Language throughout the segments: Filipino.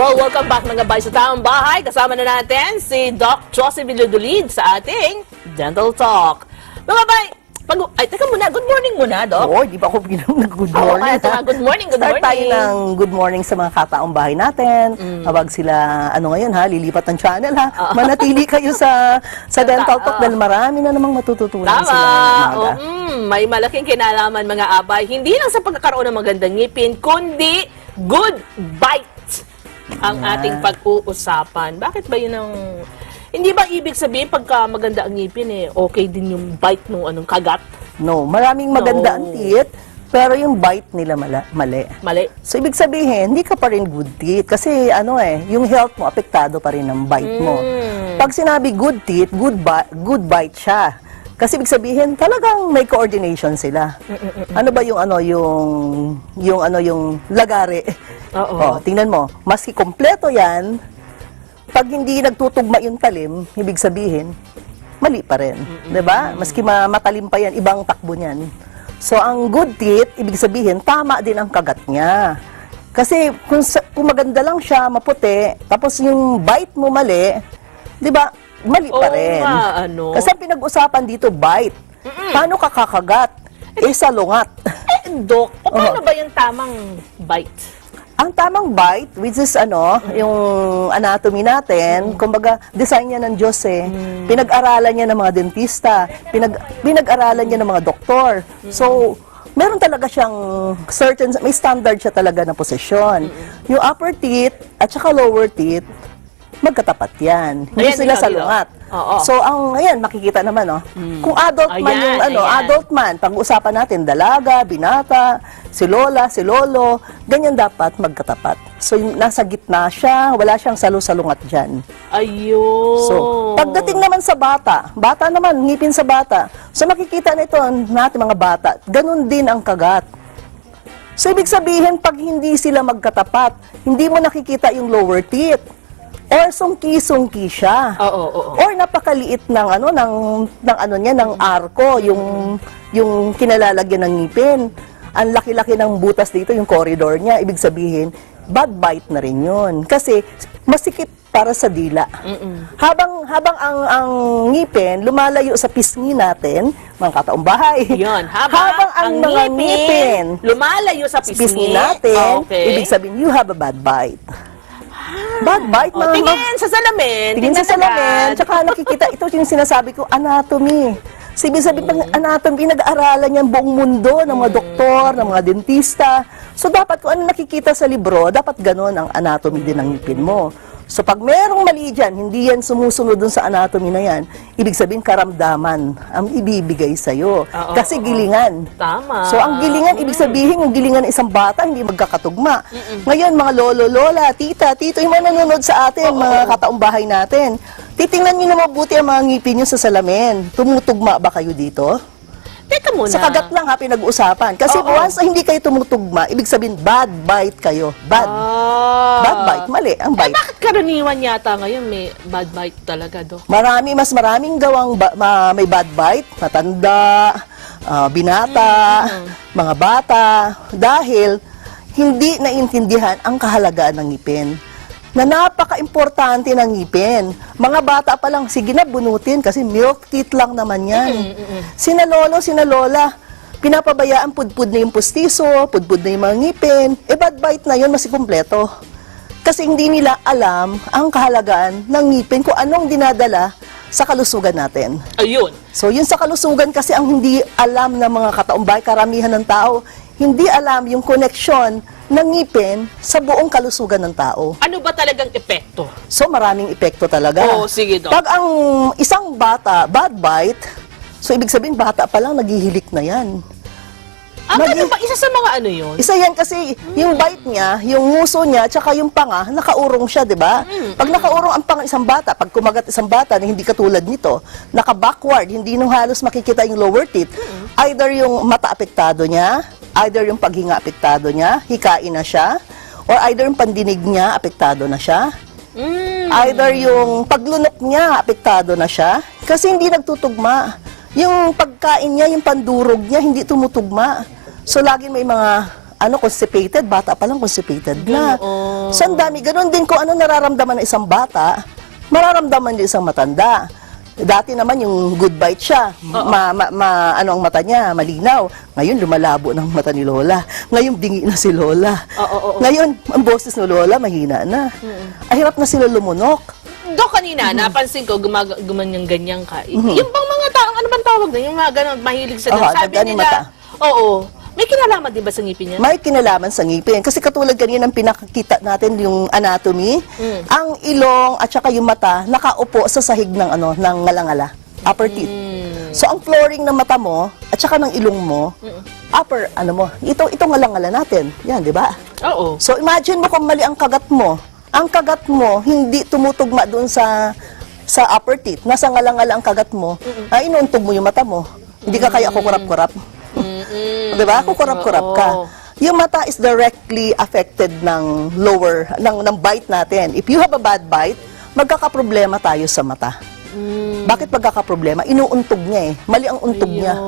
Well, welcome back mga bay sa Taong Bahay. Kasama na natin si Doc Josie Villadolid sa ating Dental Talk. Mga bay, teka muna, good morning muna, Doc. Oo, di ba ako nag-good morning? Good morning, good Start morning. tayo ng good morning sa mga kataong bahay natin. Habang sila, ngayon ha, lilipat ng channel ha. Manatili kayo sa Dental Talk dahil marami na namang matututunan sila ngayong umaga. May malaking kinalaman mga abay. Hindi lang sa pagkakaroon ng magandang ngipin, kundi good bite ang ating pag-uusapan. Bakit ba yun ang... Hindi ba ibig sabihin pagka maganda ang ngipin okay din yung bite nung kagat? No, maraming maganda ang teeth, pero yung bite nila mali. Mali. So, ibig sabihin, hindi ka pa rin good teeth. Kasi, yung health mo, apektado pa rin ng bite mo. Pag sinabi good teeth, good bite siya. Kasi ibig sabihin, talagang may coordination sila. Ano ba yung lagare? Oo. Tingnan mo, maski kompleto yan, pag hindi nagtutugma yung talim, ibig sabihin, mali pa rin. 'Di ba? Maski matalim pa yan, ibang takbo niyan. So, ang good teeth, ibig sabihin, tama din ang kagat niya. Kasi kung maganda lang siya, maputi, tapos yung bite mo mali, 'di ba? Mali pa rin. Kasi ang pinag-usapan dito, bite. Paano ka kakagat? Sa lungat. Doc, paano ba yung tamang bite? Ang tamang bite, which is yung anatomy natin, kumbaga, design niya ng Diyos Pinag-aralan niya ng mga dentista, pinag-aralan niya ng mga doktor. So, meron talaga siyang may standard siya talaga na posisyon. Yung upper teeth at saka lower teeth, magkatapat yan. Hindi sila sa lungat. So, makikita naman, kung adult man adult man, pag-uusapan natin, dalaga, binata, si lola, si lolo, ganyan dapat magkatapat. So, nasa gitna siya, wala siyang salo-salungat dyan. Ayun. So, pagdating naman sa bata naman, ngipin sa bata. So, makikita nito natin mga bata, ganun din ang kagat. So, ibig sabihin, pag hindi sila magkatapat, hindi mo nakikita yung lower teeth. Or sungki-sungki siya. Oo. Or napakaliit ng ng arko, yung kinalalagyan ng ngipin. Ang laki-laki ng butas dito, yung corridor niya. Ibig sabihin, bad bite na rin yun. Kasi masikip para sa dila. Habang ang ngipin lumalayo sa pisngi natin, mga kataong bahay. Yun. Habang ang mga ngipin lumalayo sa pisngi natin, ibig sabihin, you have a bad bite. Bad bite, tingin sa salamin. Tingin sa salamin. Tsaka nakikita, ito yung sinasabi ko, anatomy. Ibig sabihin, pag anatomy, pinag-aaralan niya ang buong mundo ng mga doktor, ng mga dentista. So, dapat kung ano nakikita sa libro, dapat ganun ang anatomy din ng ngipin mo. So, pag merong mali dyan, hindi yan sumusunod dun sa anatomy na yan, ibig sabihin, karamdaman ang ibibigay sa'yo. Kasi gilingan. Tama. So, ang gilingan, ibig sabihin, yung gilingan ng isang bata, hindi magkakatugma. Ngayon, mga lolo, lola, tita, tito, yung mga nanonood sa atin, mga kataong bahay natin, titingnan nyo na mabuti ang mga ngipin nyo sa salamin. Tumutugma ba kayo dito? Teka muna. Sa kagat lang pinag-uusapan. Kasi once hindi kayo tumutugma, ibig sabihin, bad bite kayo. Bad bite, mali ang bite. Bakit karaniwan yata ngayon may bad bite talaga, Doc? Mas maraming gawang may bad bite, matanda, binata, mga bata, dahil hindi naintindihan ang kahalagaan ng ngipin. Na napaka-importante ng ngipin. Mga bata pa lang, sige na, bunutin kasi milk teeth lang naman yan. Sina lolo, sina lola, pinapabayaan, pudpud na yung pustiso, pudpud na yung mga ngipin, bad bite na yun, mas kumpleto. Kasi hindi nila alam ang kahalagaan ng ngipin kung anong dinadala sa kalusugan natin. Ayun. So, yun sa kalusugan kasi ang hindi alam ng mga kataong bahay, karamihan ng tao, hindi alam yung connection ng ngipin sa buong kalusugan ng tao. Ano ba talagang epekto? So, maraming epekto talaga. Sige, Doc. Pag ang isang bata, bad bite, so ibig sabihin, bata pa lang, naghihilik na yan. Ano ba? Isa sa mga yun? Isa yan kasi yung bite niya, yung nguso niya, tsaka yung panga, nakaurong siya, di ba? Pag nakaurong ang panga isang bata, pag kumagat isang bata na hindi katulad nito, naka-backward, hindi nung halos makikita yung lower teeth, either yung mata apektado niya, either yung paghinga apektado niya, hikain na siya, or either yung pandinig niya, apektado na siya, either yung paglunok niya, apektado na siya, kasi hindi nagtutugma. Yung pagkain niya, yung pandurog niya, hindi tumutugma. So, lagi may mga constipated, bata pa lang constipated na. So, ang dami. Ganon din kung ano nararamdaman ng isang bata, mararamdaman din isang matanda. Dati naman yung good bite siya, ano ang mata niya, malinaw. Ngayon, lumalabo ng mata ni Lola. Ngayon, bingi na si Lola. Ngayon, ang boses ni Lola, mahina na. Ay, hirap na sila lumunok. Dok, kanina, napansin ko, gumanyang-ganyan ka. Yung bang mga taong, ano bang tawag na? Yung mga ganon, mahilig sa ganon. Sabi nagano mata. nila, oo, may kinalaman din ba sa ngipin niya? May kinalaman sa ngipin. Kasi katulad kanina ng pinakita natin yung anatomy, ang ilong at saka yung mata nakaupo sa sahig ng ng ngalangala, upper teeth. So ang flooring ng mata mo at saka ng ilong mo, upper ito ngalangala natin. Yan, di ba? Oo. So imagine mo kung mali ang kagat mo. Ang kagat mo hindi tumutugma doon sa upper teeth. Nasa ngalangala ang kagat mo. Ay inuuntog mo yung mata mo. Hindi ka kaya kukurap-kurap. Diba? Kukurap-kurap ka. Yung mata is directly affected ng ng bite natin. If you have a bad bite, magkakaproblema tayo sa mata. Bakit magkakaproblema? Inuuntog niya eh. Mali ang untog niya.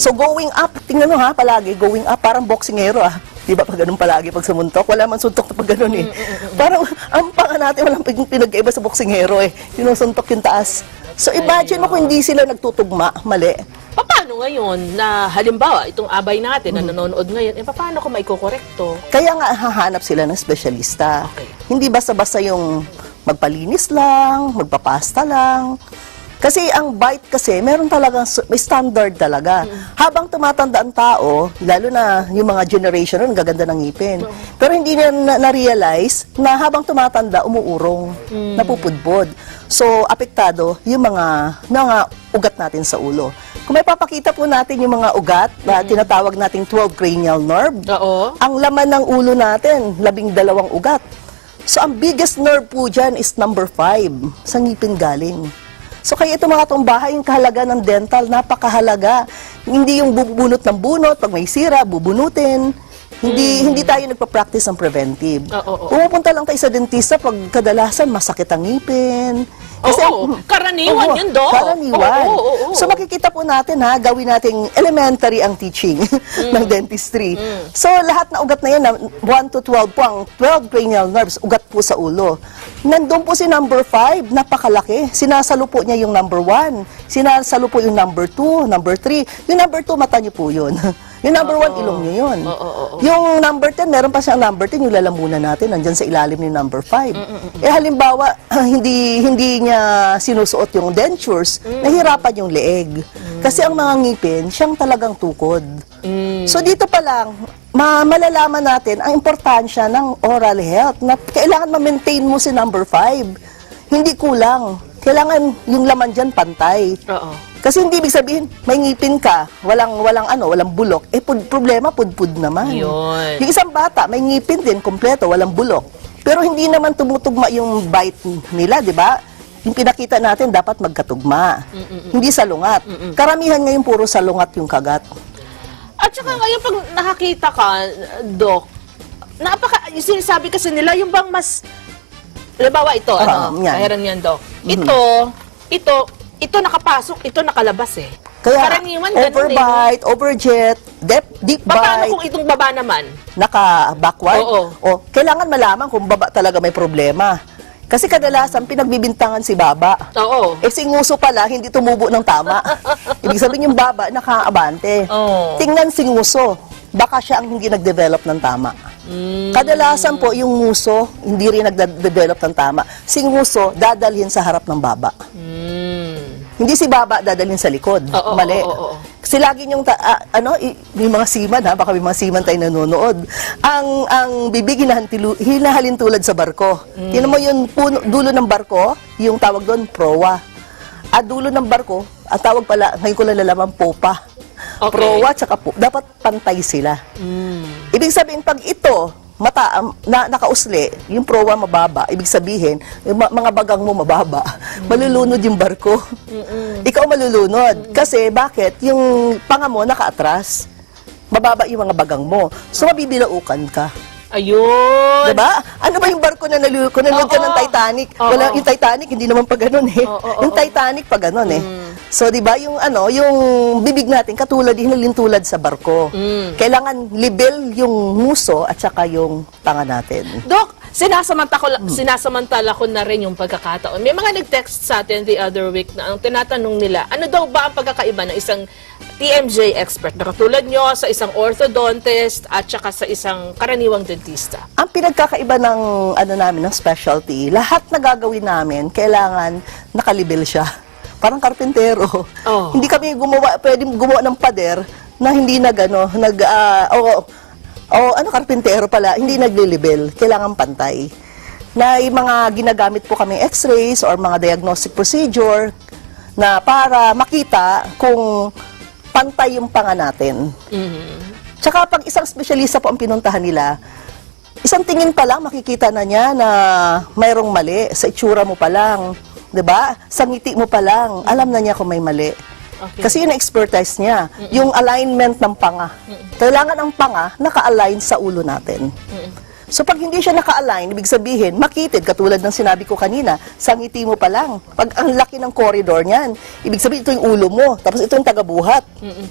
So going up, tingnan mo ha, palagi, going up, parang boksingero ah. Di ba pag ganun palagi pag sumuntok? Wala man suntok na pag ganun eh. Parang ang panga natin, walang pinag-iba sa boksingero eh. Sinusuntok yung taas. So imagine mo kung hindi sila nagtutugma, mali. Paano ngayon na halimbawa itong abay natin na nanonood ngayon, paano ko maikokorekto? Kaya nga hahanap sila ng espesyalista. Okay. Hindi basta-basta yung magpalinis lang, magpapasta lang. Kasi ang bite kasi, meron talagang, may standard talaga. Habang tumatanda ang tao, lalo na yung mga generation, ang gaganda ng ngipin. Pero hindi niya na-realize na habang tumatanda, umuurong, napupudbod. So, apektado yung mga ugat natin sa ulo. Kung may papakita po natin yung mga ugat na tinatawag nating 12 cranial nerve, ang laman ng ulo natin, 12 ugat. So, ang biggest nerve po dyan is number 5, sa ngipin galing. So, kaya ito mga bahay, yung kahalaga ng dental, napakahalaga. Hindi yung bubunot ng bunot, pag may sira, bubunutin. Hindi tayo nagpa-practice ng preventive. Pumupunta lang tayo sa dentista pag kadalasan masakit ang ngipin. Kasi, karaniwan yun, Dok. Karaniwan. So makikita po natin gawin nating elementary ang teaching ng dentistry. So lahat na ugat na yan, 1 to 12 po, ang 12 cranial nerves, ugat po sa ulo. Nandun po si number 5, napakalaki. Sinasalo po niya yung number 1. Sinasalo po yung number 2, number 3. Yung number 2, mata niyo po yun. Yung number 1, ilong niyo yun. Yung number 10, meron pa siyang number 10, yung lalamunan natin, nandyan sa ilalim ni number 5. Halimbawa, hindi niya sinusuot yung dentures, nahirapan yung leeg. Kasi ang mga ngipin, siyang talagang tukod. So dito pa lang, malalaman natin ang importansya ng oral health, na kailangan ma-maintain mo si number 5. Hindi kulang. Kailangan yung laman dyan pantay. Kasi hindi ibig sabihin, may ngipin ka, walang bulok, problema, pudpud naman. Yun. Yung isang bata, may ngipin din, kompleto, walang bulok. Pero hindi naman tumutugma yung bite nila, di ba? Yung pinakita natin, dapat magkatugma. Hindi sa lungat. Karamihan ngayon, puro sa lungat yung kagat. At saka ngayon, pag nakakita ka, Dok, yung sinasabi kasi nila, yung bang mas, halimbawa ito, kahiran yan, Dok. Ito nakapasok, ito nakalabas eh. Kaya, karaniwan ganun overbite, overjet, deep paano bite. kung itong baba naman? Naka-backward? Oo. Kailangan malaman kung baba talaga may problema. Kasi kadalasan pinagbibintangan si baba. Oo. Si nguso pala, hindi tumubo ng tama. Ibig sabihin yung baba, nakaabante. Tingnan si nguso, baka siya ang hindi nag-develop ng tama. Kadalasan po yung nguso, hindi rin nag-develop ng tama. Si nguso, dadalhin sa harap ng baba. Hindi si baba dadalhin sa likod. Mali. Kasi lagi yung may mga seaman baka may mga seaman tayo nanonood. Ang bibig hinahalin tulad sa barko. Tingnan mo yung dulo ng barko, yung tawag doon proa. At dulo ng barko, ang tawag pala, ngayon ko lang nalaman, popa. Proa tsaka dapat pantay sila. Ibig sabihin, pag ito, nakausli, yung proa mababa, ibig sabihin, yung mga bagang mo mababa, malulunod yung barko. Ikaw malulunod. Kasi bakit? Yung panga mo nakaatras, mababa yung mga bagang mo. So mabibilaukan ka. Ayun. Diba? Ano ba yung barko na nanonood ka ng Titanic? Wala, yung Titanic, hindi naman pa ganun eh. Yung Titanic pa ganun eh. So, diba, yung bibig natin, katulad, hinalintulad sa barko. Kailangan libel yung nguso at saka yung tanga natin. Dok, sinasamantala ko na rin yung pagkakataon. May mga nag-text sa atin the other week na ang tinatanong nila, ano daw ba ang pagkakaiba ng isang TMJ expert na katulad nyo sa isang orthodontist at saka sa isang karaniwang dentista? Ang pinagkakaiba ng namin ng specialty, lahat na gagawin namin kailangan nakalibel siya. Parang karpintero. Oh. Hindi kami pwedeng gumawa ng pader na hindi karpintero pala, hindi naglilibel. Kailangan pantay. Na yung mga ginagamit po kami x-rays or mga diagnostic procedure na para makita kung pantay yung panga natin. Tsaka pag isang espesyalista po ang pinuntahan nila, isang tingin pa lang makikita na niya na mayroong mali sa itsura mo pa lang. 'Di ba? Sa ngiti mo pa lang, alam na niya kung may mali. Okay. Kasi yun expertise niya, yung alignment ng panga. Kailangan ang panga naka-align sa ulo natin. So pag hindi siya naka-align, ibig sabihin, makitid, katulad ng sinabi ko kanina, sa ngiti mo pa lang. Pag ang laki ng corridor niyan, ibig sabihin ito yung ulo mo, tapos ito yung tagabuhat.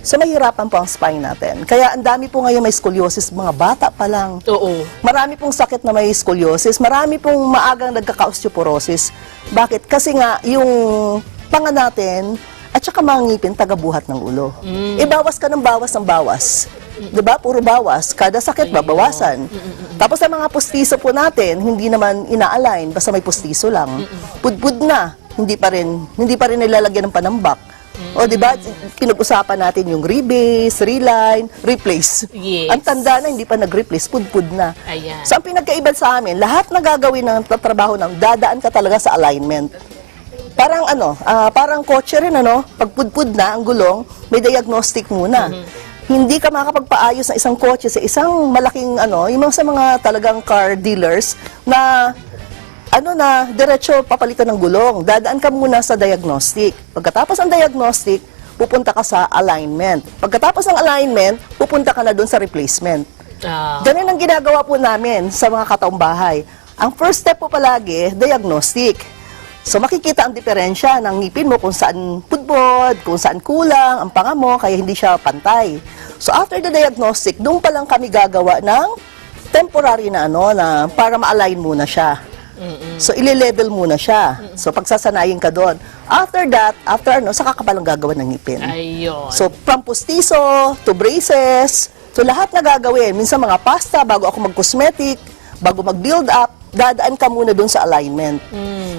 So mahirapan po ang spine natin. Kaya ang dami po ngayon may scoliosis, mga bata pa lang. Oo. Marami pong sakit na may scoliosis, marami pong maagang nagkaka-osteoporosis. Bakit? Kasi nga, yung panga natin, at saka mga ngipin, tagabuhat ng ulo. Bawas ka ng bawas ng bawas. Diba? Puro bawas. Kada sakit, babawasan. Tapos sa mga pustiso po natin, hindi naman ina-align, basta may pustiso lang. Pudpud na. Hindi pa rin nilalagyan ng panambak. O diba, pinag-usapan natin yung rebase, reline, replace. Yes. Ang tanda na, hindi pa nag-replace, pudpud na. Ayan. So ang pinagkaiba sa amin, lahat na gagawin ng trabaho ng dadaan ka talaga sa alignment. Parang parang kotse rin pag pudpud na ang gulong, may diagnostic muna. Hindi ka makakapagpaayos ng isang kotse sa isang malaking yung sa mga talagang car dealers na diretso papalitan ng gulong. Dadaan ka muna sa diagnostic. Pagkatapos ng diagnostic, pupunta ka sa alignment. Pagkatapos ng alignment, pupunta ka na doon sa replacement. Ganun ang ginagawa po namin sa mga kataong bahay. Ang first step po palagi, diagnostic. So makikita ang diferensya ng ngipin mo kung saan pudpod, kung saan kulang ang panga mo, kaya hindi siya pantay. So after the diagnostic, doon pa lang kami gagawa ng temporary na na para ma-align muna siya. So ile-level muna siya. So pagsasanayin ka doon. After that, saka ka palang gagawa ng ngipin. Ayun. So from pustiso to braces, so lahat na gagawin. Minsan mga pasta, bago ako mag-cosmetic, bago mag-build up, dadaan ka muna doon sa alignment.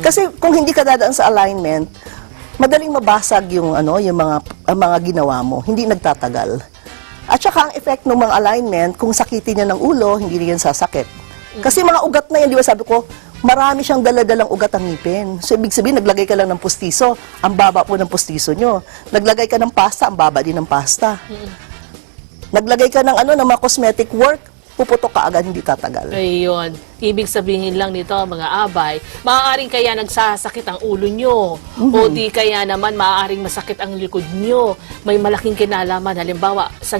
Kasi kung hindi ka dadaan sa alignment, madaling mabasag yung mga ginawa mo, hindi nagtatagal. At saka ang effect ng mga alignment, kung sakitin niya ng ulo, hindi rin sasakit. Kasi mga ugat na yan, di ba sabi ko, marami siyang daladalang ugat ang ngipin. So ibig sabihin, naglagay ka lang ng pustiso, ang baba po ng pustiso nyo. Naglagay ka ng pasta, ang baba din ng pasta. Naglagay ka ng ng mga cosmetic work, puputok ka agad, hindi tatagal. Ayun. Ibig sabihin lang nito, mga abay, maaaring kaya nagsasakit ang ulo nyo. O di kaya naman maaaring masakit ang likod nyo. May malaking kinalaman. Halimbawa, sa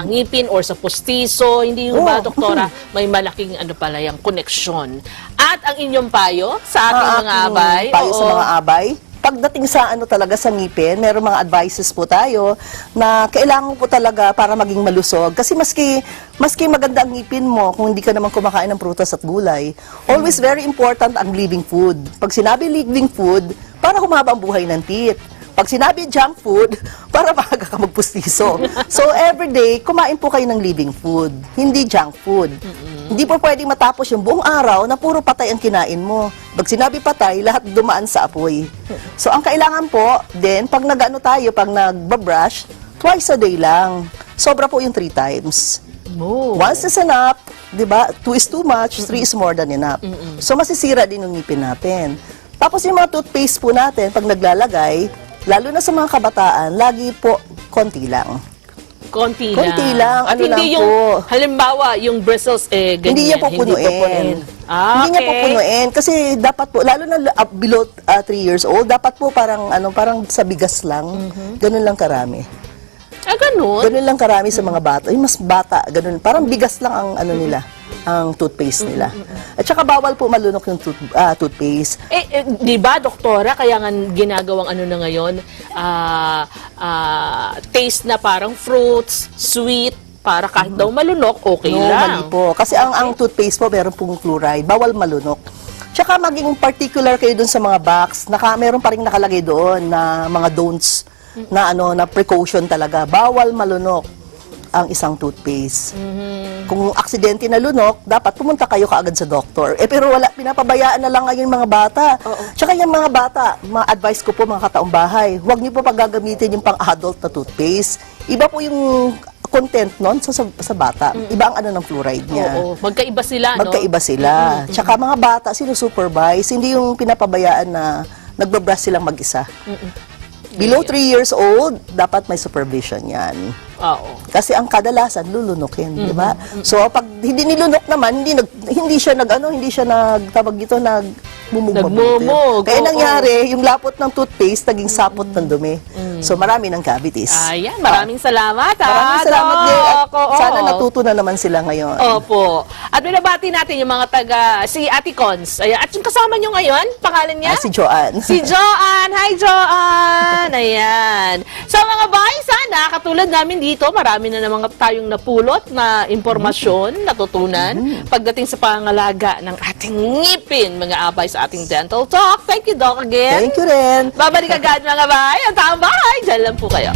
ngipin or sa pustiso, hindi yung ba, doktora, may malaking pala yung koneksyon. At ang inyong payo sa ating mga abay. Payo sa mga abay. Pagdating sa talaga sa ngipin, meron mga advices po tayo na kailangan po talaga para maging malusog. Kasi maski maganda ang ngipin mo, kung hindi ka naman kumakain ng prutas at gulay, always very important ang living food. Pag sinabi living food, para humaba ang buhay ng teeth. Pag sinabi junk food, para maaga ka magpustiso. So everyday, kumain po kayo ng living food, hindi junk food. Hindi po pwedeng matapos yung buong araw na puro patay ang kinain mo. Pag sinabi patay, lahat dumaan sa apoy. So ang kailangan po, then pag pag nagbabrush, twice a day lang. Sobra po yung 3 times. Once is enough, di ba? 2 is too much, 3 is more than enough. So masisira din yung ngipin natin. Tapos yung mga toothpaste po natin, pag naglalagay, lalo na sa mga kabataan, lagi po konti lang. Konti lang. At Ano hindi lang yung, po. halimbawa, yung bristles, ganyan. Hindi niya po punuin. Hindi niya po punuin. Kasi dapat po, lalo na below 3 years old, dapat po parang sa bigas lang. Ganun lang karami. Ganun? Ganun lang karami sa mga bata. Yung mas bata, ganun. Parang bigas lang ang nila, ang toothpaste nila. At saka bawal po malunok yung toothpaste. Di ba, doktora, kaya nga ginagawang na ngayon, taste na parang fruits, sweet, para kahit daw malunok, okay No, mali lang. po. Kasi ang toothpaste po, meron pong fluoride. Bawal malunok. Tsaka maging particular kayo dun sa mga box. Meron pa rin nakalagay doon na mga don'ts na na precaution talaga. Bawal malunok ang isang toothpaste. Kung aksidente na lunok, dapat pumunta kayo kaagad sa doktor. Pero wala, pinapabayaan na lang ngayon mga bata. Tsaka yung mga bata, ma-advise ko po mga kataong bahay, huwag niyo po paggagamitin yung pang-adult na toothpaste. Iba po yung content nun sa bata. Iba ang ng fluoride niya. Oo, magkaiba sila, no? Magkaiba sila. Tsaka mga bata, sinusupervise, hindi yung pinapabayaan na nagbabrush silang mag-isa. Below 3 years old, dapat may supervision yan. Oo. Kasi ang kadalasan lulunukin, di ba? So pag hindi nilunok naman, hindi siya nagtawag dito nagmumog. Nagmumog, Kaya oo. nangyari, yung lapot ng toothpaste naging sapot ng dumi. So marami ng cavities. Ayan, maraming salamat, ha? Maraming salamat din. At Doc. Oo. sana natuto na naman sila ngayon. Opo. At binabati natin yung mga si Ate Cons. Ayan. At yung kasama nyo ngayon, pangalan niya? Si Joanne. Si Joanne. Hi, Joanne. Ayan. So, mga bay, sana, katulad namin dito, marami na naman tayong napulot na impormasyon, natutunan, pagdating sa pangalaga ng ating ngipin, mga abay sa ating Dental Talk. Thank you, Doc, again. Thank you rin. Babalik agad, mga bay. Ang taong bahay. Diyan lang po kayo.